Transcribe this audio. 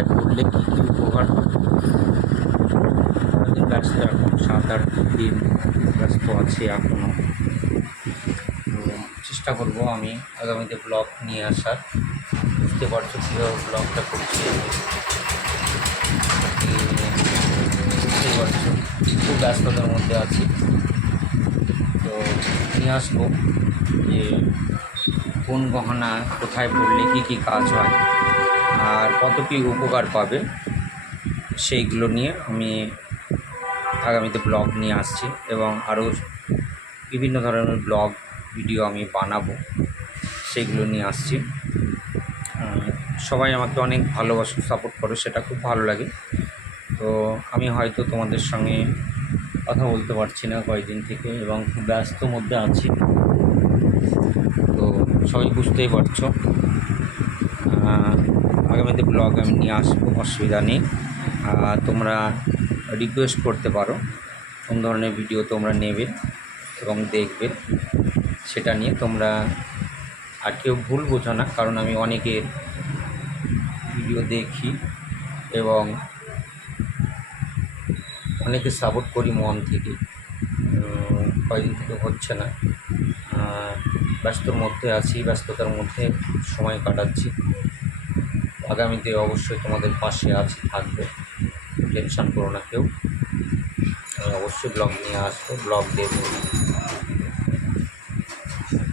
ব্যবসায় পড়লে কী কী উপকার হবে। আমাদের ব্যবসা এখন সাত আট দিন ব্যস্ত আছে এখনও চেষ্টা করব আমি আগামীতে ব্লগ নিয়ে আসার। বুঝতে পারছ কীভাবে ব্লগটা করছি বুঝতে পারছ, খুব ব্যস্ততার মধ্যে আছি। তো নিয়ে আসব যে কোন গহনা কোথায় পড়লে কী কী কাজ হয়। আর কত কী উপকার পাবে সেইগুলো নিয়ে আমি আগামীতে ব্লগ নিয়ে আসছি এবং আরও বিভিন্ন ধরনের ব্লগ, ভিডিও আমি বানাবো সেইগুলো নিয়ে আসছি। সবাই আমাকে অনেক ভালোবাসো সাপোর্ট করো, সেটা খুব ভালো লাগে। তো আমি হয়তো তোমাদের সঙ্গে কথা বলতে পারছি না কয়েকদিন থেকে এবং খুব ব্যস্ত মধ্যে আছি। তো সবাই বুঝতেই পারছ। আগামীতে ব্লগ আমি নিয়ে আসব, অসুবিধা নেই। তোমরা রিকোয়েস্ট করতে পারো, কোন ধরনের ভিডিও তোমরা নেবে এবং দেখবে, সেটা নিয়ে তোমরা আর কেউ ভুল বোঝো না, কারণ আমি অনেকের ভিডিও দেখি এবং অনেকে সাপোর্ট করি মন থেকে। কয়েকদিন থেকে হচ্ছে না। ব্যস্তর মধ্যে আছি, ব্যস্ততার মধ্যে সময় কাটাচ্ছি। আগামীতে অবশ্যই তোমাদের পাশে আছি, থাকবে। টেনশান করো না কেউ। আমি অবশ্যই ব্লগ নিয়ে আসব, ব্লগ দেবো